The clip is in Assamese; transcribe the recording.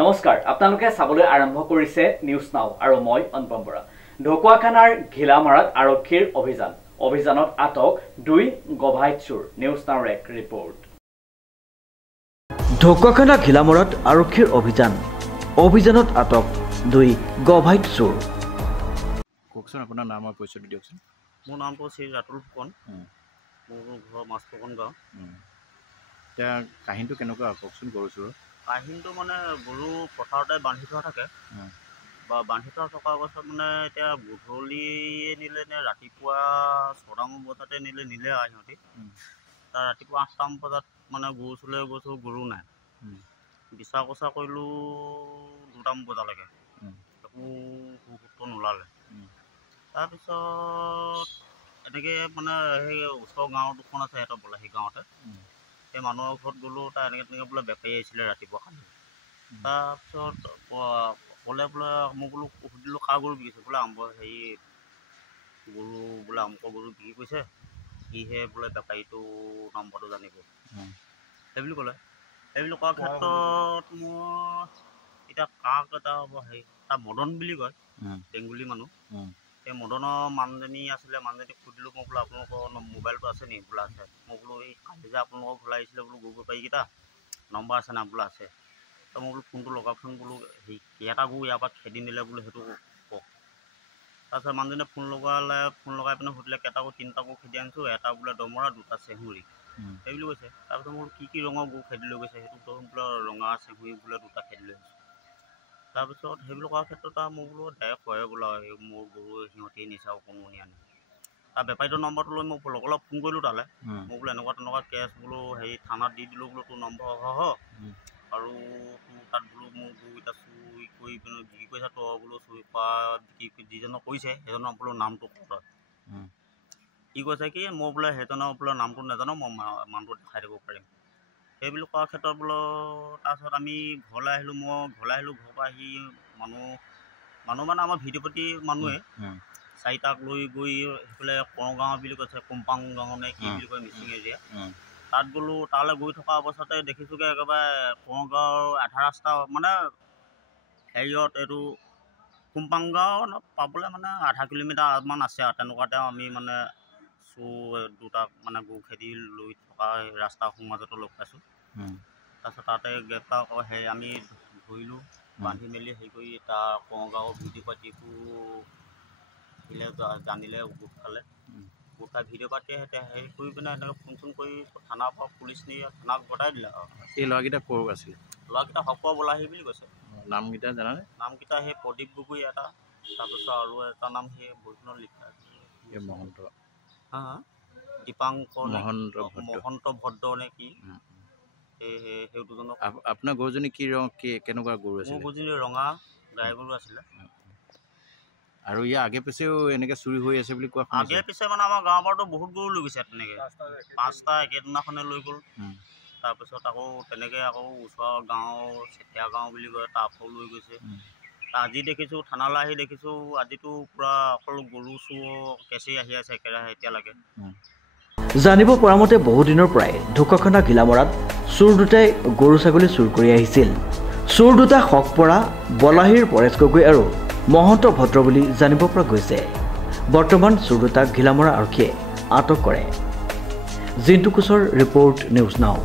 নমস্কাৰ আপোনালোকে চাবলৈ আৰম্ভ কৰিছে নিউজ নাও আৰু মই অনুপম বৰা ঢকুৱাখানাৰ ঘিলামাৰাত আৰক্ষীৰ অভিযানত আটক 2 গভাইট চোৰ নিউজ নাওৰ এক ৰিপৰ্ট ঢকুৱাখানা ঘিলামাৰাত আৰক্ষীৰ অভিযানত আটক 2 গভাইট চোৰ কওকচোন আপোনাৰ নাম আৰু পৰিচয় দিয়কচোন মোৰ নামটো শ্ৰী ৰাতুল ফুকন মোৰ ঘৰ মাছফুকন গাঁও এতিয়া কাহিনীটো কেনেকুৱা কওকচোন গৰু চোৰৰ কাহিনীটো মানে গৰু পথাৰতে বান্ধি থোৱা থাকে বা বান্ধি থোৱা থকাৰ পাছত মানে এতিয়া গধূলিয়ে নিলে নে ৰাতিপুৱা 6টামান বজাতে নিলে সিহঁতি তাৰ ৰাতিপুৱা 8টামান বজাত মানে গৰু চোৰলৈ গৈছোঁ গৰু নাই বিচাৰ কচা কৰিলোঁ 2টামান বজালৈকে একো সুখটো নোলালে তাৰপিছত এনেকৈ মানে সেই ওচৰৰ গাঁও দুখন আছে সিহঁতৰ বোলে সেই গাঁৱতে সেই মানুহৰ ঘৰত গ'লোঁ তাৰ এনেকৈ বোলে বেপাৰী আহিছিলে ৰাতিপুৱা খালি তাৰপিছত বোলে মই বোলো সুধিলোঁ কাৰ গৰু বিকিছে বোলে হেৰি গৰু বোলে আমুকৰ গৰু বিক্ৰী কৰিছে সিহে বোলে বেপাৰীটো নম্বৰটো জানিব সেইবুলি ক'লে সেইবুলি কোৱাৰ ক্ষেত্ৰত মোৰ এতিয়া কাক এটা হ'ব হেৰি তাৰ মদন বুলি কয় বেংগুলী মানুহ সেই মদনৰ মানুহজনী আছিলে মানুহজনীক সুধিলোঁ মই বোলো আপোনালোকৰ মোবাইলটো আছে নেকি বোলে আছে মই বোলো এই কালি যে আপোনালোকৰ ঘৰলৈ আহিছিলে বোলো গৰু বেপাৰীকেইটা নম্বৰ আছে না বোলে আছে তো মই বোলো ফোনটো লগাওকচোন বোলো সেই এটা গৰু ইয়াৰ পৰা খেদি নিলে বোলো সেইটো কওক তাৰপিছত মানুহজনীয়ে ফোন লগাই পিনে সুধিলে কেইটা গৰু 3টা গৰু খেদি আনিছোঁ এটা বোলে দমৰা 2টা চেঁহুৰি সেইবুলি কৈছে তাৰপিছত মই বোলো কি ৰঙৰ গৰু খেদি লৈ গৈছে সেইটো বোলে ৰঙা চেঁহুৰি বোলে 2টা খেদি লৈ গৈছে তাৰপিছত সেইবিলাক কৰাৰ ক্ষেত্ৰত মই বোলো ডাইৰেক্ট হয় বোলা মোৰ গৰু সিহঁতি নিচাও কোনো নিয়া নাই তাৰ বেপাৰীটোৰ নম্বৰটো লৈ মই অলপ ফোন কৰিলোঁ তালৈ মই বোলো এনেকুৱা তেনেকুৱা কেছ বোলো হেৰি থানাত দি দিলোঁ বোলো তোৰ নম্বৰ আৰু তোৰ তাত বোলো মোৰ গৰুকেইটা চুৰি কৰি পিনে বিক্ৰী কৰিছে তই বোলো চুৰি কৰা বিক্ৰী যিজনক কৰিছে সেইজনৰ বোলো নামটো কত কি কৈছে কি মই বোলে সেইজনৰ বোলে নামটো নাজানো মই মানুহটো দেখাই দিব পাৰিম সেইবুলি কোৱাৰ ক্ষেত্ৰত বোলো তাৰপিছত আমি ঘৰলৈ আহিলোঁ ঘৰৰ পৰা আহি মানুহ মানে আমাৰ ভিডিঅ' প্ৰতি মানুহে 4টাক লৈ গৈ সেইফালে কগাঁও বুলি কৈছে কোম্পাং গাঁও নে কি বুলি কয় মিচিং এৰিয়া তাত গ'লোঁ তালৈ গৈ থকা অৱস্থাতে দেখিছোঁগৈ একেবাৰে কগাঁৱৰ আধা ৰাস্তা মানে হেৰিয়ত এইটো কোম্পাং গাঁও পাবলৈ মানে আধা কিলোমিটাৰমান আছে আৰু তেনেকুৱাতে আমি মানে দুটাক মানে গৰু খেদি লৈ থকা ৰাস্তাৰ মাজতো লগ পাইছোঁ তাৰপিছত তাতে গ্ৰেপ্তাৰ সেই আমি ধৰিলোঁ বান্ধি মেলি হেৰি কৰি তাৰ কগাঁৱৰ ভিডিঅ' পাতিবোৰ জানিলে গোট খালে গোট খাই ভিডিঅ' পাতি হেৰি কৰি পিনে এনেকৈ ফোন চোন কৰি থানাৰ পৰা পুলিচ নি থানাক গতাই দিলে আৰু এই ল'ৰাকেইটা ক'ৰ আছিলে ল'ৰাকেইটা হকুৱা বোলাহি বুলি কৈছে নামকেইটা জানানে নামকেইটা সেই প্ৰদীপ গগৈ এটা তাৰপিছত আৰু এটা নাম সেই বৈষ্ণৱ লিখা এই মহন্ত দীপাংকৰ মহন্ত ভদ্ৰ নে কি সেই দুজনক আপোনাৰ গৰুজনী কি ৰং কেনেকুৱা গৰু আছে মোৰ গৰুজনী ৰঙা গাই গৰু আছিলে আৰু ইয়াৰ আগে পিছেও এনেকৈ চুৰি হৈ আছে বুলি কোৱা আগে পিছে মানে আমাৰ গাঁৱৰ পৰাতো বহুত গৰু লৈ গৈছে তেনেকৈ 5টা একেদিনাখনে লৈ গ'ল তাৰপিছত আকৌ তেনেকৈ আকৌ ওচৰৰ গাঁও চেতিয়া গাঁও বুলি কয় তাৰ পৰাও লৈ গৈছে আজি দেখিছোঁ থানালৈ আহি দেখিছোঁ আজিতো পূৰা অকল গৰু চোৰ কেঁচি আহি আছে একেৰাহে এতিয়ালৈকে জানিব পৰা মতে বহুদিনৰ পৰাই ঢকুৱাখানা ঘিলামাৰাত চোৰ দুটাই গৰু ছাগলী চুৰ কৰি আহিছিল চোৰ দুটা হকপৰা বলাহীৰ পৰেশ গগৈ আৰু মহন্ত ভদ্ৰ বুলি জানিব পৰা গৈছে বৰ্তমান চোৰ দুটাক ঘিলামাৰা আৰক্ষীয়ে আটক কৰে জিন্তু কোচৰ ৰিপৰ্ট নিউজ নাও।